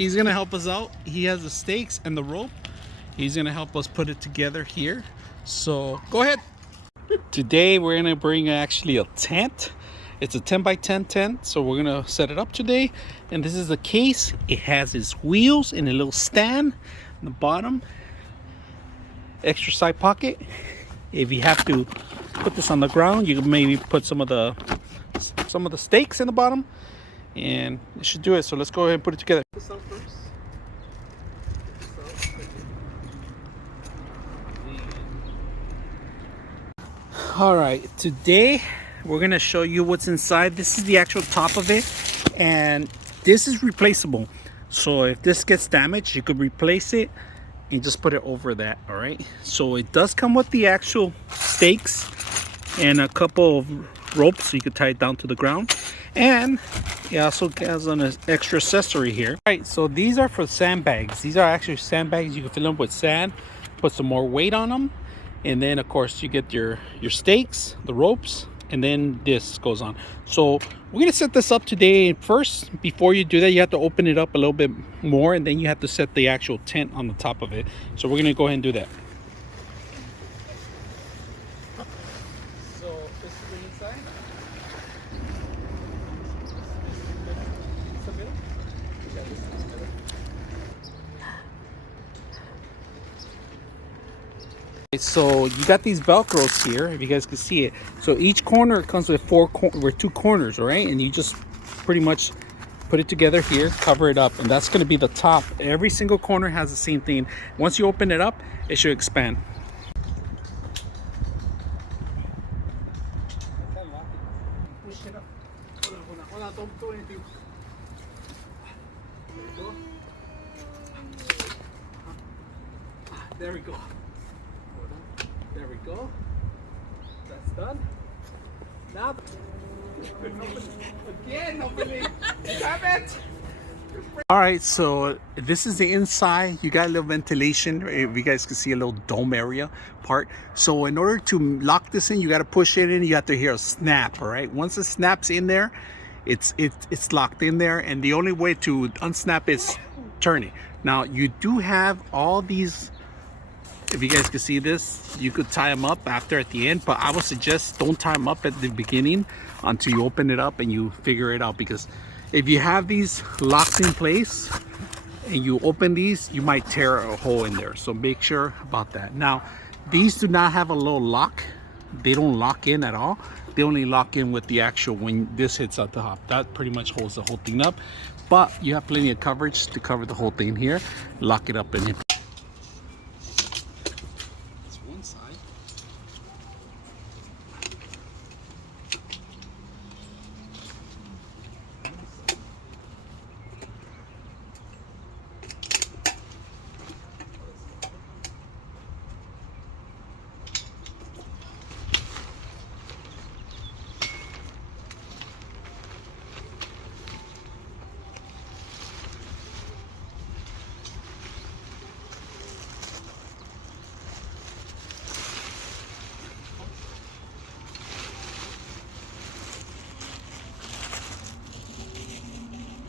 he's gonna help us out. He has the stakes and the rope. He's gonna help us put it together here. So go ahead. Today we're gonna bring actually a tent. It's a 10 by 10 tent, so we're gonna set it up today. And this is the case. It has its wheels and a little stand on the bottom. Extra side pocket. If you have to put this on the ground, you can maybe put some of the stakes in the bottom, and it should do it. So let's go ahead and put it together. All right, today we're gonna show you what's inside. This is the actual top of it, and this is replaceable. So if this gets damaged, you could replace it and just put it over that. All right, so it does come with the actual stakes and a couple of ropes so you could tie it down to the ground, and it also has an extra accessory here. All right, so these are for sandbags. These are actually sandbags. You can fill them with sand, put some more weight on them, and then of course you get your stakes, the ropes, and then this goes on. So we're gonna set this up today. First, before you do that, you have to open it up a little bit more, and then you have to set the actual tent on the top of it. So we're gonna go ahead and do that. So this is the inside. So you got these velcros here, if you guys can see it. So each corner comes with two corners, all right? And you just pretty much put it together here, cover it up, and that's going to be the top. Every single corner has the same thing. Once you open it up, it should expand. Push it up. Hold on, don't do anything. There we go. There we go. That's done. Now, again, opening. Damn it! All right, so this is the inside. You got a little ventilation. If you guys can see a little dome area part. So in order to lock this in, you got to push it in. You have to hear a snap. All right. Once it snaps in there, it's locked in there, and the only way to unsnap is turn it. Now you do have all these. If you guys can see this, you could tie them up after at the end, but I would suggest don't tie them up at the beginning until you open it up and you figure it out, because if you have these locks in place and you open these, you might tear a hole in there. So make sure about that. Now, these do not have a little lock. They don't lock in at all. They only lock in with the actual, when this hits at the top. That pretty much holds the whole thing up, but you have plenty of coverage to cover the whole thing here. Lock it up in here.